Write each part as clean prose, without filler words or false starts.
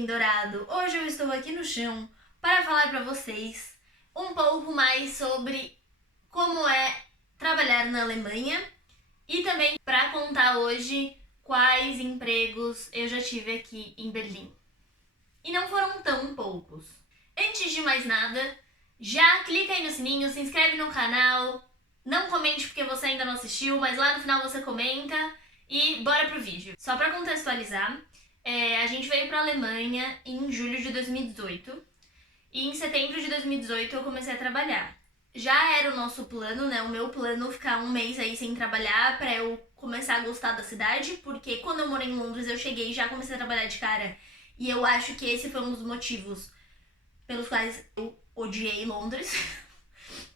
capim dourado. Hoje eu estou aqui no chão para falar para vocês um pouco mais sobre como é trabalhar na Alemanha e também para contar hoje quais empregos eu já tive aqui em Berlim. E não foram tão poucos. Antes de mais nada, já clica aí no sininho, se inscreve no canal, não comente porque você ainda não assistiu, mas lá no final você comenta e bora pro vídeo. Só para contextualizar, a gente veio para a Alemanha em julho de 2018 e em setembro de 2018 eu comecei a trabalhar. Já era o nosso plano, né? O meu plano ficar um mês aí sem trabalhar pra eu começar a gostar da cidade, porque quando eu morei em Londres eu cheguei e já comecei a trabalhar de cara. E eu acho que esse foi um dos motivos pelos quais eu odiei Londres.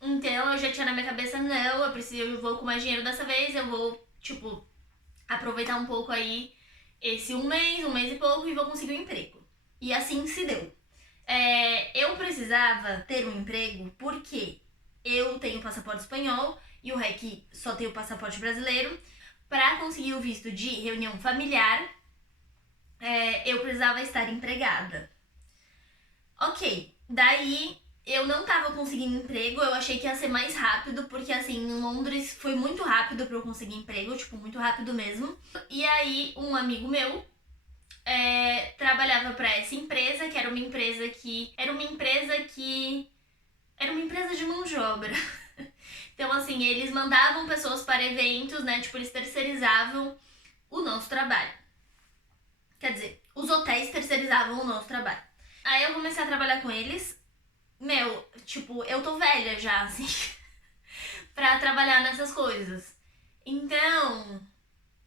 Então eu já tinha na minha cabeça, não, eu vou com mais dinheiro dessa vez, eu vou, aproveitar um pouco aí esse um mês e pouco e vou conseguir um emprego. E assim se deu. Eu precisava ter um emprego porque eu tenho passaporte espanhol e o REC só tem o passaporte brasileiro. Para conseguir o visto de reunião familiar, eu precisava estar empregada. Ok, daí eu não tava conseguindo emprego, eu achei que ia ser mais rápido, porque assim, em Londres foi muito rápido pra eu conseguir emprego, muito rápido mesmo. E aí, um amigo meu trabalhava pra essa empresa, que era uma empresa de mão de obra. Então, assim, eles mandavam pessoas para eventos, né? Eles terceirizavam o nosso trabalho. Quer dizer, os hotéis terceirizavam o nosso trabalho. Aí eu comecei a trabalhar com eles. Eu tô velha já, assim, pra trabalhar nessas coisas. Então,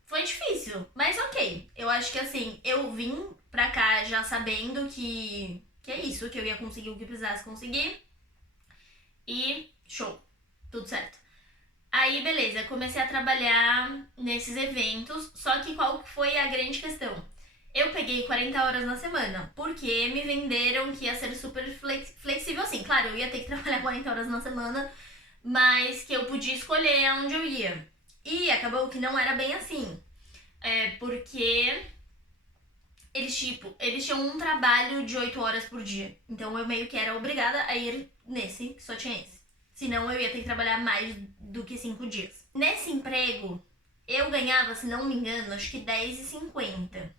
foi difícil, mas ok. Eu acho que, assim, eu vim pra cá já sabendo que é isso, que eu ia conseguir o que precisasse conseguir. E show, tudo certo. Aí, beleza, comecei a trabalhar nesses eventos, só que qual foi a grande questão? Eu peguei 40 horas na semana, porque me venderam que ia ser super flexível assim. Claro, eu ia ter que trabalhar 40 horas na semana, mas que eu podia escolher aonde eu ia. E acabou que não era bem assim. Porque eles tinham um trabalho de 8 horas por dia. Então eu meio que era obrigada a ir nesse, que só tinha esse. Senão eu ia ter que trabalhar mais do que 5 dias. Nesse emprego, eu ganhava, se não me engano, acho que R$10,50.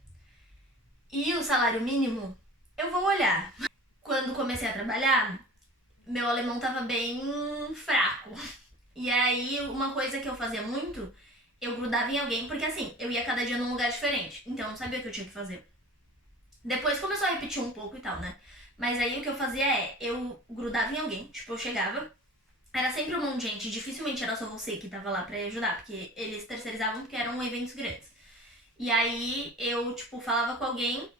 E o salário mínimo, eu vou olhar. Quando comecei a trabalhar, meu alemão tava bem fraco. E aí, uma coisa que eu fazia muito, eu grudava em alguém, porque assim, eu ia cada dia num lugar diferente. Então, eu não sabia o que eu tinha que fazer. Depois começou a repetir um pouco e tal, né? Mas aí, o que eu fazia eu grudava em alguém. Eu chegava, era sempre um monte de gente. Dificilmente era só você que tava lá pra ajudar, porque eles terceirizavam porque eram eventos grandes. E aí eu, falava com alguém,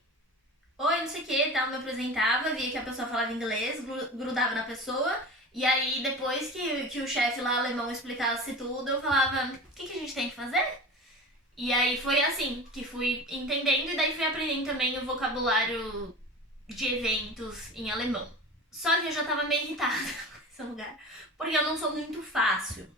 oi, não sei o que, tal, me apresentava, via que a pessoa falava inglês, grudava na pessoa, e aí depois que o chefe lá alemão explicasse tudo, eu falava, o que a gente tem que fazer? E aí foi assim que fui entendendo, e daí fui aprendendo também o vocabulário de eventos em alemão. Só que eu já tava meio irritada com esse lugar, porque eu não sou muito fácil.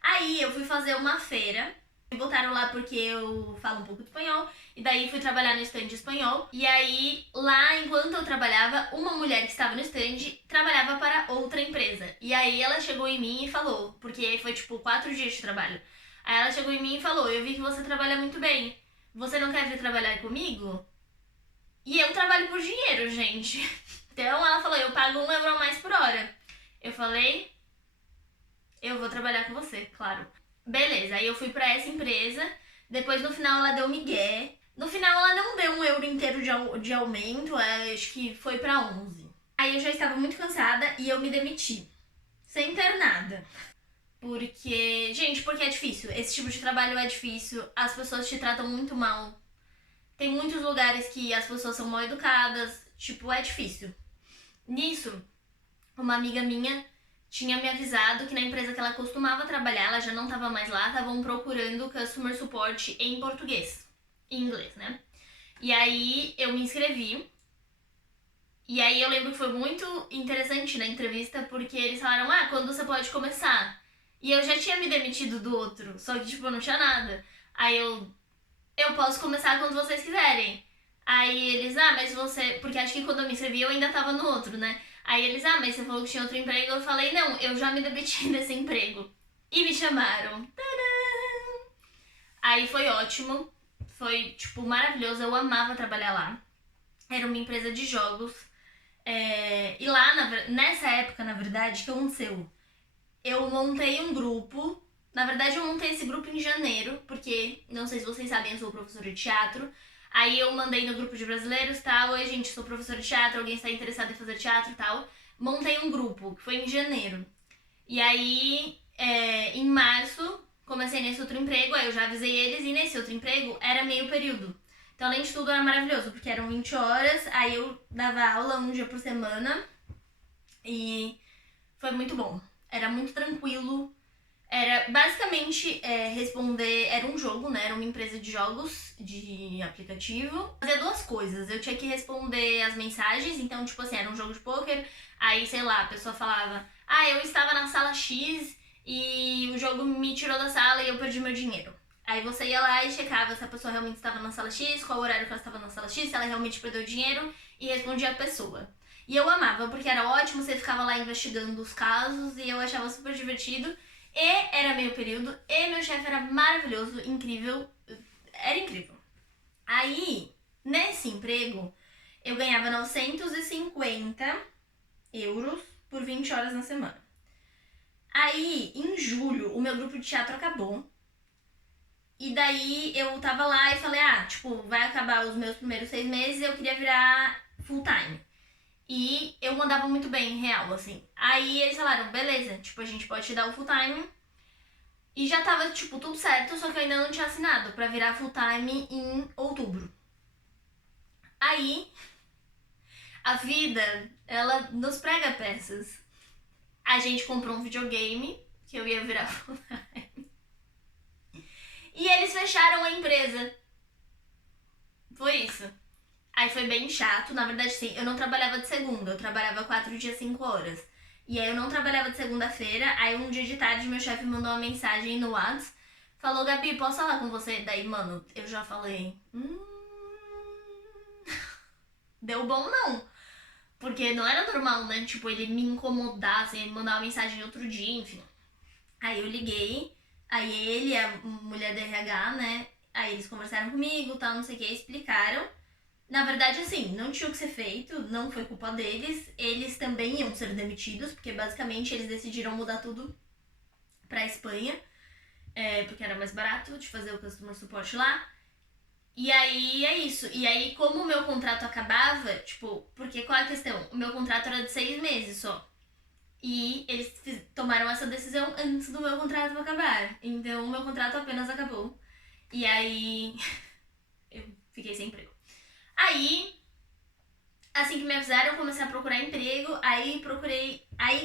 Aí eu fui fazer uma feira. Me botaram lá porque eu falo um pouco de espanhol. E daí fui trabalhar no stand de espanhol. E aí, lá, enquanto eu trabalhava, uma mulher que estava no stand trabalhava para outra empresa. E aí ela chegou em mim e falou, porque foi 4 dias de trabalho. Aí ela chegou em mim e falou, eu vi que você trabalha muito bem. Você não quer vir trabalhar comigo? E eu trabalho por dinheiro, gente. Então ela falou, eu pago €1 a mais por hora. Eu falei, eu vou trabalhar com você, claro. Beleza, aí eu fui pra essa empresa, depois no final ela deu migué. No final ela não deu €1 inteiro de aumento, acho que foi pra 11. Aí eu já estava muito cansada e eu me demiti, sem ter nada. Porque é difícil, esse tipo de trabalho é difícil, as pessoas te tratam muito mal. Tem muitos lugares que as pessoas são mal educadas, é difícil. Nisso, uma amiga minha tinha me avisado que na empresa que ela costumava trabalhar, ela já não estava mais lá, estavam procurando customer support em português, em inglês, né? E aí eu me inscrevi. E aí eu lembro que foi muito interessante na entrevista, porque eles falaram, quando você pode começar? E eu já tinha me demitido do outro, só que eu não tinha nada. Aí eu posso começar quando vocês quiserem. Aí eles, mas você... Porque acho que quando eu me inscrevi eu ainda tava no outro, né? Aí eles, mas você falou que tinha outro emprego. Eu falei, não, eu já me demiti desse emprego. E me chamaram. Tadã! Aí foi ótimo. Foi, tipo, maravilhoso. Eu amava trabalhar lá. Era uma empresa de jogos. E lá, nessa época, na verdade, o que aconteceu? Eu montei um grupo. Na verdade, eu montei esse grupo em janeiro, porque, não sei se vocês sabem, eu sou professora de teatro. Aí eu mandei no grupo de brasileiros, tal, oi gente, sou professora de teatro, alguém está interessado em fazer teatro e tal. Montei um grupo, que foi em janeiro. E aí, em março, comecei nesse outro emprego, aí eu já avisei eles, e nesse outro emprego era meio período. Então, além de tudo, era maravilhoso, porque eram 20 horas, aí eu dava aula um dia por semana, e foi muito bom. Era muito tranquilo. Era basicamente responder. Era um jogo, né? Era uma empresa de jogos de aplicativo. Fazia duas coisas. Eu tinha que responder as mensagens, então, tipo assim, era um jogo de pôquer. Aí, sei lá, a pessoa falava: eu estava na sala X e o jogo me tirou da sala e eu perdi meu dinheiro. Aí você ia lá e checava se a pessoa realmente estava na sala X, qual horário que ela estava na sala X, se ela realmente perdeu o dinheiro, e respondia a pessoa. E eu amava, porque era ótimo, você ficava lá investigando os casos e eu achava super divertido. E era meio período, e meu chefe era maravilhoso, incrível, era incrível. Aí, nesse emprego, eu ganhava 950 euros por 20 horas na semana. Aí, em julho, o meu grupo de teatro acabou. E daí eu tava lá e falei, vai acabar os meus primeiros 6 meses e eu queria virar full time. E eu mandava muito bem, em real, assim. Aí eles falaram, beleza, a gente pode te dar o full time. E já tava, tudo certo, só que eu ainda não tinha assinado pra virar full time em outubro. Aí, a vida, ela nos prega peças. A gente comprou um videogame, que eu ia virar full time. E eles fecharam a empresa. Foi isso. Aí foi bem chato, na verdade sim, eu não trabalhava de segunda, eu trabalhava 4 dias, 5 horas. E aí eu não trabalhava de segunda-feira, aí um dia de tarde meu chefe mandou uma mensagem no WhatsApp, falou, Gabi, posso falar com você? Daí, mano, eu já falei, deu bom não. Porque não era normal, né? Ele me incomodasse, ele mandar uma mensagem outro dia, enfim. Aí eu liguei, aí ele, a mulher da RH, né? Aí eles conversaram comigo, tal, não sei o que, explicaram. Na verdade, assim, não tinha o que ser feito, não foi culpa deles. Eles também iam ser demitidos, porque basicamente eles decidiram mudar tudo pra Espanha, porque era mais barato de fazer o customer support lá. E aí é isso. E aí, como o meu contrato acabava, porque qual é a questão? O meu contrato era de 6 meses só. E eles tomaram essa decisão antes do meu contrato acabar. Então, o meu contrato apenas acabou. E aí, eu fiquei sem emprego. Aí, assim que me avisaram, eu comecei a procurar emprego, aí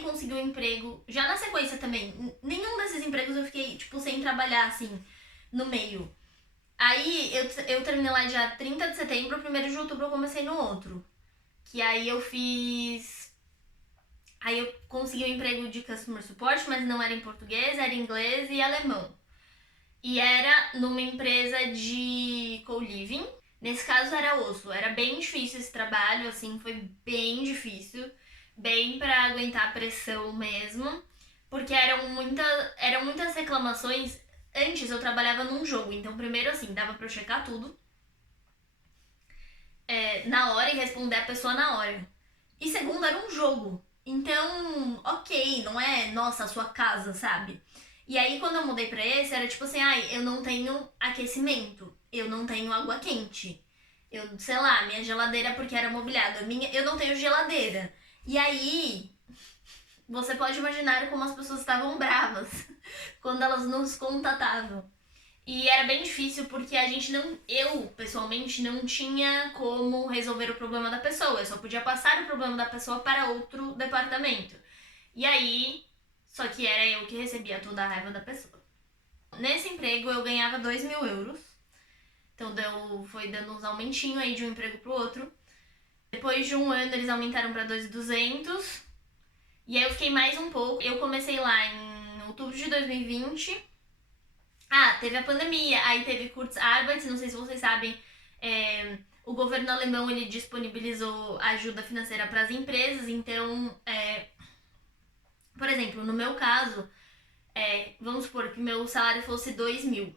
consegui um emprego, já na sequência também. Nenhum desses empregos eu fiquei, sem trabalhar, assim, no meio. Aí, eu terminei lá dia 30 de setembro, 1º de outubro eu comecei no outro. Que aí eu fiz... Aí eu consegui um emprego de customer support, mas não era em português, era em inglês e alemão. E era numa empresa de co-living. Nesse caso era osso, era bem difícil esse trabalho, assim, foi bem difícil, bem pra aguentar a pressão mesmo, porque eram muitas reclamações. Antes eu trabalhava num jogo, então primeiro assim, dava pra eu checar tudo na hora e responder a pessoa na hora. E segundo, era um jogo, então, ok, não é, nossa, a sua casa, sabe? E aí quando eu mudei pra esse, era tipo assim, eu não tenho aquecimento, eu não tenho água quente. Eu, sei lá, minha geladeira, porque era mobiliada, eu não tenho geladeira. E aí, você pode imaginar como as pessoas estavam bravas quando elas nos contatavam. E era bem difícil porque eu pessoalmente não tinha como resolver o problema da pessoa. Eu só podia passar o problema da pessoa para outro departamento. E aí, só que era eu que recebia toda a raiva da pessoa. Nesse emprego eu ganhava 2.000 euros. Então foi dando uns aumentinhos aí de um emprego pro outro. Depois de um ano eles aumentaram pra 2.200. E aí eu fiquei mais um pouco. Eu comecei lá em outubro de 2020. Teve a pandemia, aí teve Kurzarbeit, não sei se vocês sabem, o governo alemão ele disponibilizou ajuda financeira para as empresas, então, por exemplo, no meu caso, vamos supor que meu salário fosse 2.000.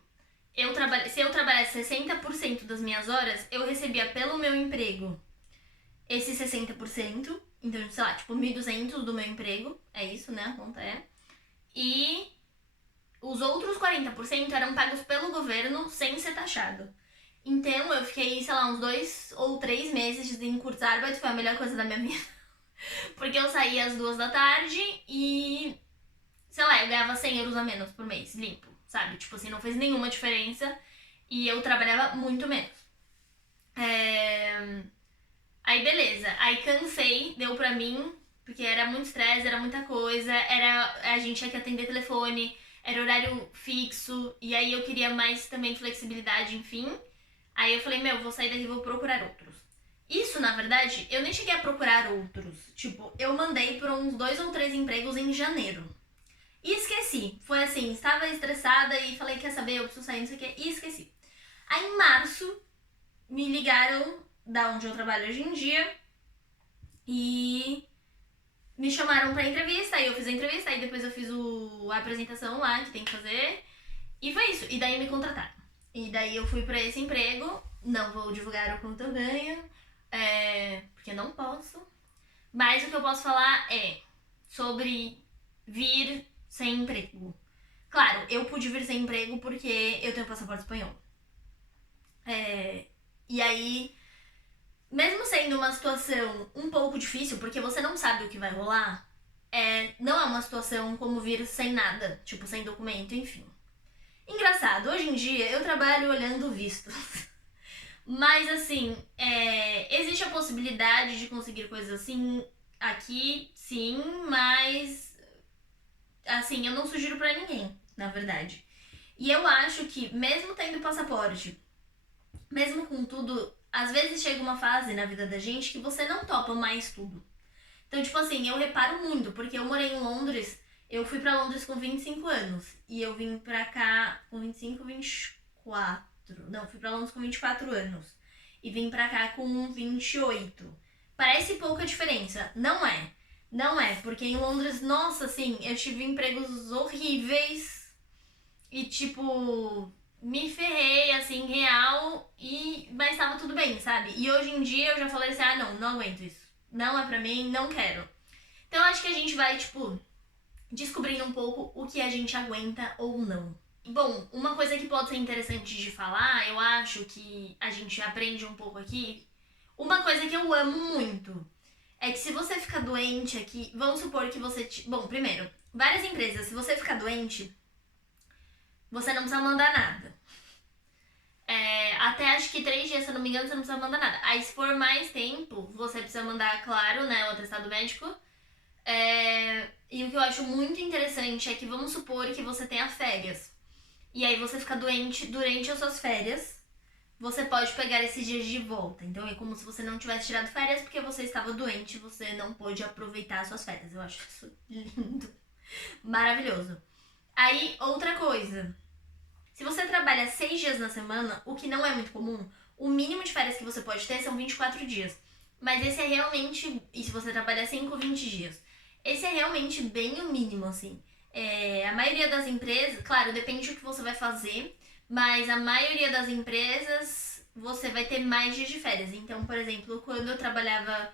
Se eu trabalhasse 60% das minhas horas, eu recebia pelo meu emprego esse 60%, então, sei lá, tipo, 1.200 do meu emprego, é isso, né, a conta é. E os outros 40% eram pagos pelo governo sem ser taxado. Então, eu fiquei, sei lá, uns 2 ou 3 meses em Kurzarbeit, foi a melhor coisa da minha vida. Porque eu saía às 2 da tarde e, sei lá, eu ganhava 100 euros a menos por mês, limpo, sabe? Tipo assim, não fez nenhuma diferença e eu trabalhava muito menos. Aí, beleza. Aí, cansei, deu pra mim, porque era muito estresse, era muita coisa, a gente tinha que atender telefone, era horário fixo, e aí eu queria mais também flexibilidade, enfim. Aí eu falei, vou sair daqui e vou procurar outros. Isso, na verdade, eu nem cheguei a procurar outros. Tipo, eu mandei por uns 2 ou 3 empregos em janeiro. E esqueci. Foi assim, estava estressada e falei, quer saber, eu preciso sair, não sei o que, e esqueci. Aí em março, me ligaram da onde eu trabalho hoje em dia e me chamaram pra entrevista, aí eu fiz a entrevista, aí depois eu fiz a apresentação lá que tem que fazer, e foi isso. E daí me contrataram. E daí eu fui pra esse emprego, não vou divulgar o quanto eu ganho, porque não posso. Mas o que eu posso falar é sobre vir sem emprego. Claro, eu pude vir sem emprego porque eu tenho passaporte espanhol. E aí, mesmo sendo uma situação um pouco difícil, porque você não sabe o que vai rolar, não é uma situação como vir sem nada, tipo, sem documento, enfim. Engraçado, hoje em dia eu trabalho olhando vistos. Mas assim, existe a possibilidade de conseguir coisas assim aqui, sim, mas assim, eu não sugiro pra ninguém, na verdade. E eu acho que, mesmo tendo passaporte, mesmo com tudo, às vezes chega uma fase na vida da gente que você não topa mais tudo. Então, tipo assim, eu reparo muito, porque eu morei em Londres, eu fui pra Londres com 25 anos, e eu vim pra cá com 25, 24. Não, fui pra Londres com 24 anos, e vim pra cá com 28. Parece pouca diferença, não é. Não é, porque em Londres, nossa, assim, eu tive empregos horríveis e, tipo, me ferrei, assim, real, mas tava tudo bem, sabe? E hoje em dia eu já falei assim, não aguento isso. Não é pra mim, não quero. Então eu acho que a gente vai, tipo, descobrindo um pouco o que a gente aguenta ou não. Bom, uma coisa que pode ser interessante de falar, eu acho que a gente aprende um pouco aqui, uma coisa que eu amo muito é que se você ficar doente aqui, vamos supor que você... Bom, primeiro, várias empresas, se você ficar doente, você não precisa mandar nada. Até acho que 3 dias, se eu não me engano, você não precisa mandar nada. Aí se for mais tempo, você precisa mandar, claro, né, o atestado médico. E o que eu acho muito interessante é que vamos supor que você tenha férias. E aí você fica doente durante as suas férias. Você pode pegar esses dias de volta. Então é como se você não tivesse tirado férias porque você estava doente e você não pôde aproveitar as suas férias. Eu acho isso lindo. Maravilhoso. Aí, outra coisa. Se você trabalha 6 dias na semana, o que não é muito comum, o mínimo de férias que você pode ter são 24 dias. Mas esse é realmente... E se você trabalha 5, 20 dias. Esse é realmente bem o mínimo, assim. A maioria das empresas... Claro, depende do que você vai fazer... Mas a maioria das empresas, você vai ter mais dias de férias. Então, por exemplo, quando eu trabalhava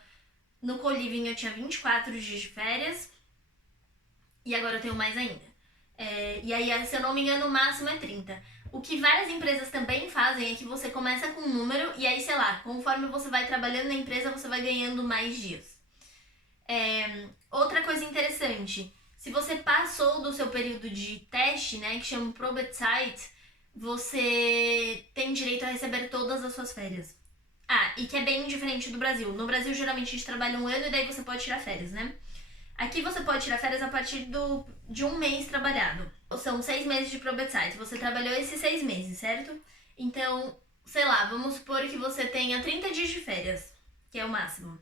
no Coliving, eu tinha 24 dias de férias. E agora eu tenho mais ainda. E aí, se eu não me engano, o máximo é 30. O que várias empresas também fazem é que você começa com um número e aí, sei lá, conforme você vai trabalhando na empresa, você vai ganhando mais dias. Outra coisa interessante, se você passou do seu período de teste, né, que chama Probezeit, você tem direito a receber todas as suas férias. E que é bem diferente do Brasil. No Brasil, geralmente, a gente trabalha 1 ano e daí você pode tirar férias, né? Aqui você pode tirar férias a partir de 1 mês trabalhado. São 6 meses de Probezeit. Você trabalhou esses 6 meses, certo? Então, sei lá, vamos supor que você tenha 30 dias de férias, que é o máximo.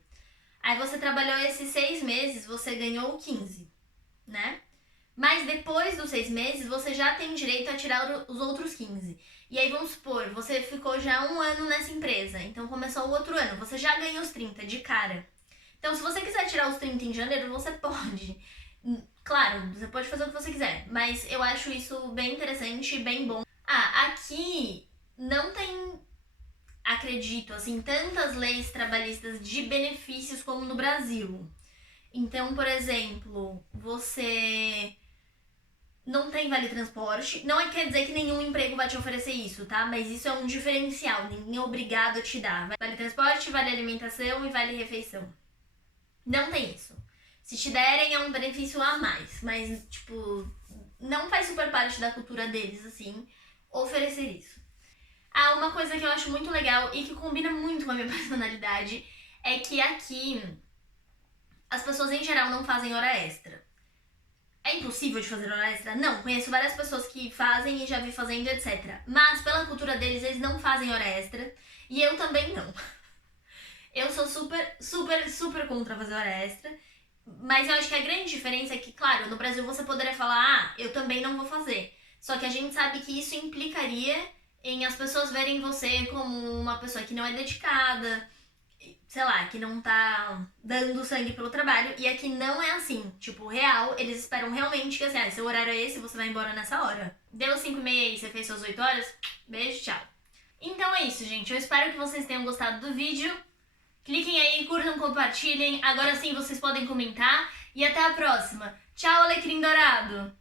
Aí você trabalhou esses 6 meses, você ganhou 15, né? Mas depois dos 6 meses, você já tem direito a tirar os outros 15. E aí vamos supor, você ficou já 1 ano nessa empresa, então começou o outro ano, você já ganhou os 30 de cara. Então se você quiser tirar os 30 em janeiro, você pode. Claro, você pode fazer o que você quiser, mas eu acho isso bem interessante e bem bom. Aqui não tem, acredito, assim, tantas leis trabalhistas de benefícios como no Brasil. Então, por exemplo, você não tem vale transporte. Não quer dizer que nenhum emprego vai te oferecer isso, tá? Mas isso é um diferencial, ninguém é obrigado a te dar. Vale transporte, vale alimentação e vale refeição. Não tem isso. Se te derem é um benefício a mais, mas, tipo, não faz super parte da cultura deles, assim, oferecer isso. Uma coisa que eu acho muito legal e que combina muito com a minha personalidade é que aqui as pessoas em geral não fazem hora extra. É impossível de fazer hora extra? Não, conheço várias pessoas que fazem e já vi fazendo, etc. Mas pela cultura deles, eles não fazem hora extra e eu também não. Eu sou super contra fazer hora extra, mas eu acho que a grande diferença é que, claro, no Brasil você poderia falar, eu também não vou fazer. Só que a gente sabe que isso implicaria em as pessoas verem você como uma pessoa que não é dedicada, sei lá, que não tá dando sangue pelo trabalho. E aqui não é assim. Tipo, real, eles esperam realmente que assim, seu horário é esse, você vai embora nessa hora. Deu 5h30 aí, você fez suas 8 horas? Beijo, tchau. Então é isso, gente. Eu espero que vocês tenham gostado do vídeo. Cliquem aí, curtam, compartilhem. Agora sim vocês podem comentar. E até a próxima. Tchau, alecrim dourado!